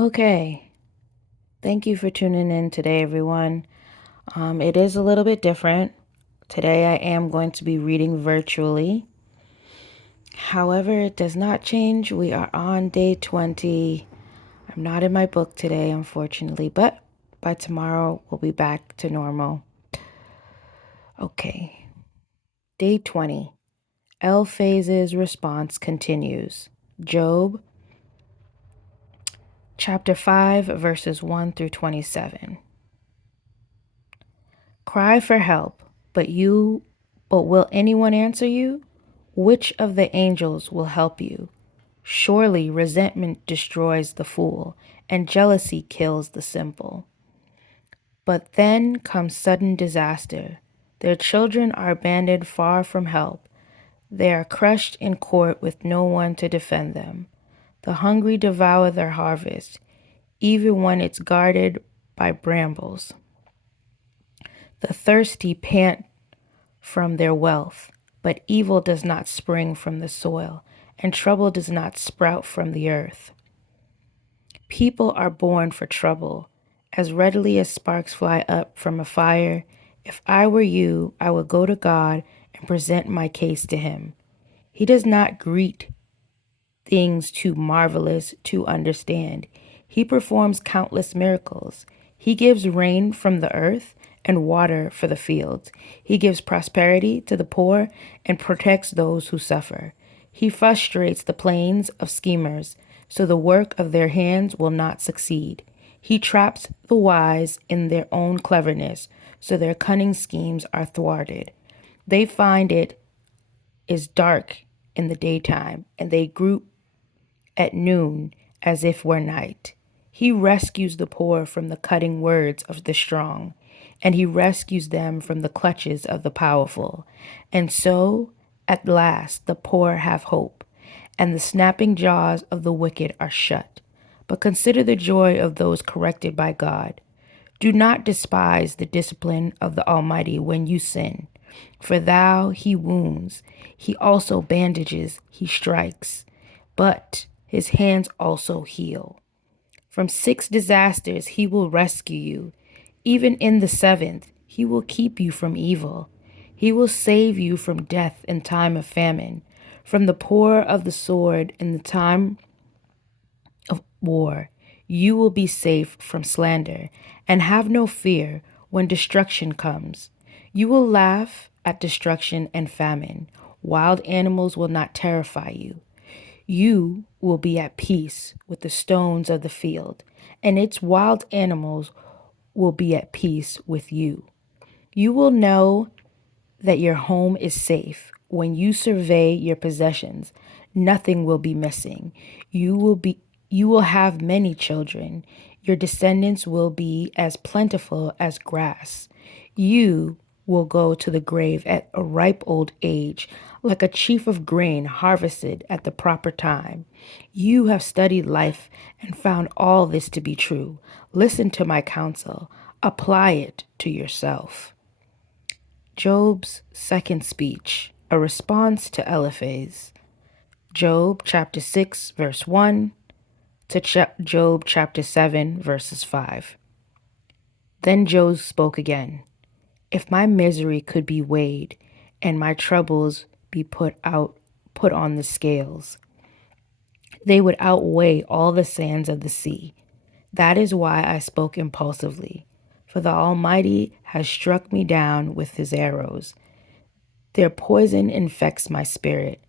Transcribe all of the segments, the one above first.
Okay, thank you for tuning in today, everyone. It is a little bit different. Today I am going to be reading virtually. However, it does not change. We are on day 20. I'm not in my book today, unfortunately, but by tomorrow we'll be back to normal. Okay, day 20. Eliphaz's response continues. Job, chapter 5, verses 1 through 27. Cry for help, but will anyone answer you? Which of the angels will help you? Surely resentment destroys the fool, and jealousy kills the simple. But then comes sudden disaster. Their children are abandoned far from help. They are crushed in court with no one to defend them. The hungry devour their harvest, even when it's guarded by brambles. The thirsty pant from their wealth, but evil does not spring from the soil, and trouble does not sprout from the earth. People are born for trouble, as readily as sparks fly up from a fire. If I were you, I would go to God and present my case to him. He does not greet things too marvelous to understand. He performs countless miracles. He gives rain from the earth and water for the fields. He gives prosperity to the poor and protects those who suffer. He frustrates the plans of schemers, so the work of their hands will not succeed. He traps the wise in their own cleverness, so their cunning schemes are thwarted. They find it is dark in the daytime, and they group at noon as if were night. He rescues the poor from the cutting words of the strong, and he rescues them from the clutches of the powerful. And so, at last, the poor have hope, and the snapping jaws of the wicked are shut. But consider the joy of those corrected by God. Do not despise the discipline of the Almighty when you sin. For thou he wounds, he also bandages, he strikes. But his hands also heal. From 6 disasters he will rescue you. Even in the 7th, he will keep you from evil. He will save you from death in time of famine, from the pour of the sword in the time of war. You will be safe from slander, and have no fear when destruction comes. You will laugh at destruction and famine. Wild animals will not terrify you. You will be at peace with the stones of the field, and its wild animals will be at peace with you. You will know that your home is safe. When you survey your possessions, nothing will be missing. You will have many children. Your descendants will be as plentiful as grass. You will go to the grave at a ripe old age, like a sheaf of grain harvested at the proper time. You have studied life and found all this to be true. Listen to my counsel. Apply it to yourself. Job's second speech, a response to Eliphaz. Job chapter 6, verse 1 to Job chapter 7, verses 5. Then Job spoke again. If my misery could be weighed and my troubles be put on the scales, they would outweigh all the sands of the sea. That is why I spoke impulsively, for the Almighty has struck me down with his arrows. Their poison infects my spirit.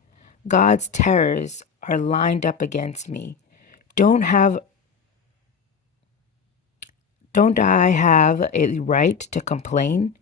God's terrors are lined up against me. Don't I have a right to complain?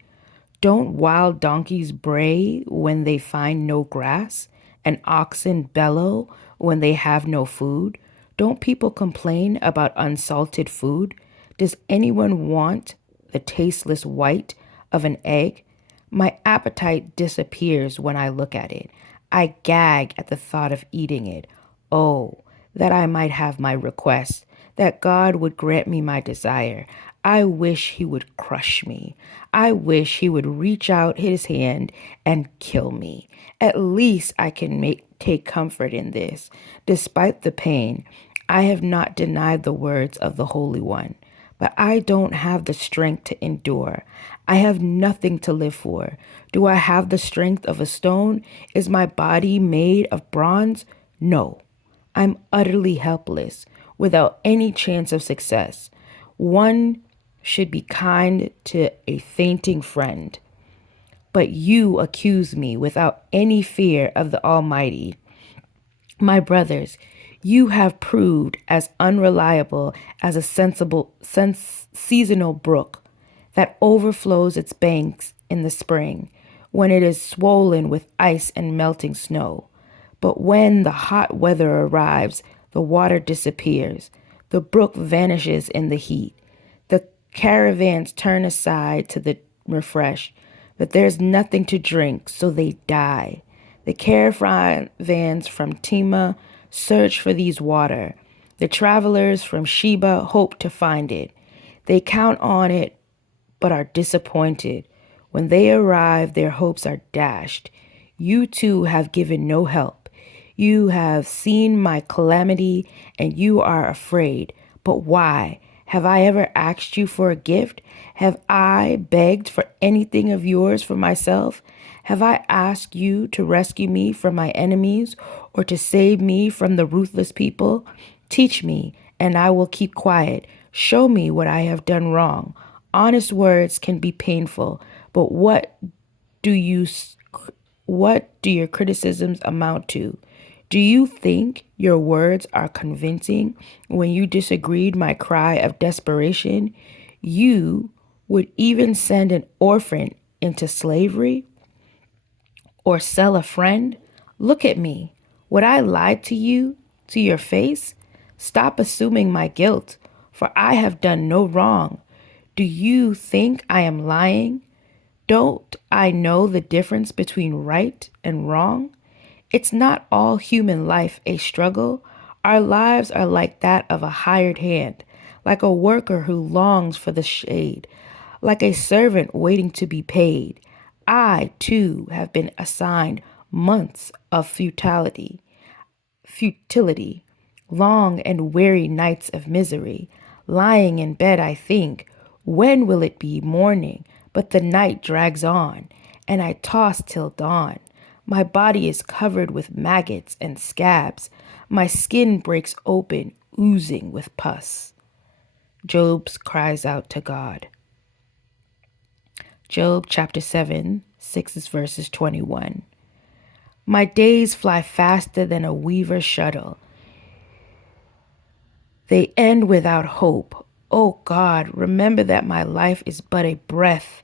Don't wild donkeys bray when they find no grass, and oxen bellow when they have no food? Don't people complain about unsalted food? Does anyone want the tasteless white of an egg? My appetite disappears when I look at it. I gag at the thought of eating it. Oh, that I might have my request, that God would grant me my desire. I wish he would crush me. I wish he would reach out his hand and kill me. At least I can take comfort in this. Despite the pain, I have not denied the words of the Holy One, but I don't have the strength to endure. I have nothing to live for. Do I have the strength of a stone? Is my body made of bronze? No. I'm utterly helpless, without any chance of success. One should be kind to a fainting friend. But you accuse me without any fear of the Almighty. My brothers, you have proved as unreliable as a seasonal brook that overflows its banks in the spring when it is swollen with ice and melting snow. But when the hot weather arrives, the water disappears. The brook vanishes in the heat. The caravans turn aside to the refresh, but there's nothing to drink, so they die. The caravans from Tema search for these water. The travelers from Sheba hope to find it. They count on it, but are disappointed. When they arrive, their hopes are dashed. You too have given no help. You have seen my calamity, and you are afraid. But why? Have I ever asked you for a gift? Have I begged for anything of yours for myself? Have I asked you to rescue me from my enemies or to save me from the ruthless people? Teach me, and I will keep quiet. Show me what I have done wrong. Honest words can be painful, but do you what do your criticisms amount to? Do you think your words are convincing when you disagreed my cry of desperation? You would even send an orphan into slavery or sell a friend? Look at me. Would I lie to you to your face? Stop assuming my guilt, for I have done no wrong. Do you think I am lying? Don't I know the difference between right and wrong? It's not all human life a struggle. Our lives are like that of a hired hand, like a worker who longs for the shade, like a servant waiting to be paid. I, too, have been assigned months of futility, long and weary nights of misery. Lying in bed, I think, when will it be morning? But the night drags on, and I toss till dawn. My body is covered with maggots and scabs. My skin breaks open, oozing with pus. Job cries out to God. Job chapter 7, 6 verses 21. My days fly faster than a weaver's shuttle. They end without hope. Oh God, remember that my life is but a breath,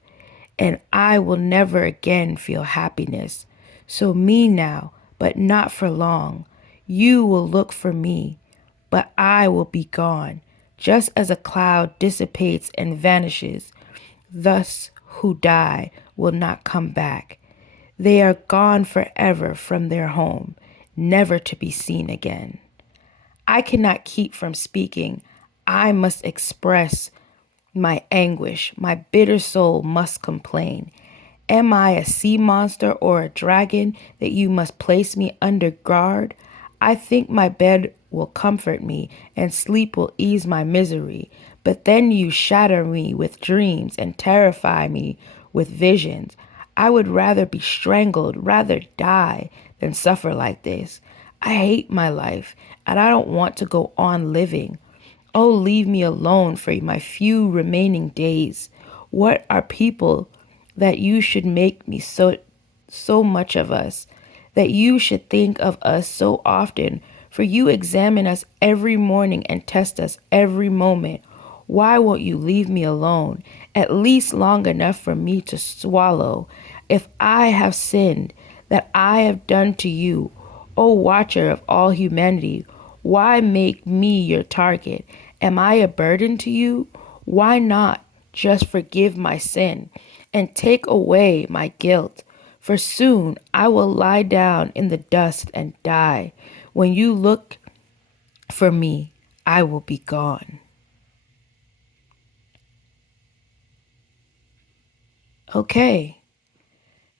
and I will never again feel happiness. So me now, but not for long. You will look for me, but I will be gone, just as a cloud dissipates and vanishes. Thus who die will not come back. They are gone forever from their home, never to be seen again. I cannot keep from speaking. I must express my anguish. My bitter soul must complain. Am I a sea monster or a dragon that you must place me under guard? I think my bed will comfort me and sleep will ease my misery. But then you shatter me with dreams and terrify me with visions. I would rather be strangled, rather die than suffer like this. I hate my life and I don't want to go on living. Oh, leave me alone for my few remaining days. What are people that you should make me so much of us, that you should think of us so often, for you examine us every morning and test us every moment. Why won't you leave me alone, at least long enough for me to swallow? If I have sinned, that I have done to you, O watcher of all humanity, why make me your target? Am I a burden to you? Why not just forgive my sin and take away my guilt? For soon I will lie down in the dust and die. When you look for me, I will be gone. Okay,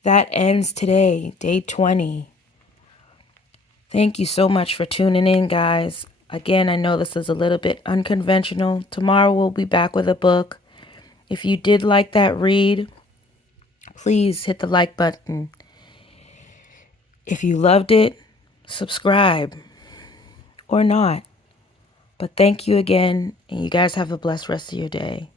that ends today, day 20. Thank you so much for tuning in, guys. Again, I know this is a little bit unconventional. Tomorrow we'll be back with a book. If you did like that read, please hit the like button. If you loved it, subscribe or not. But thank you again, and you guys have a blessed rest of your day.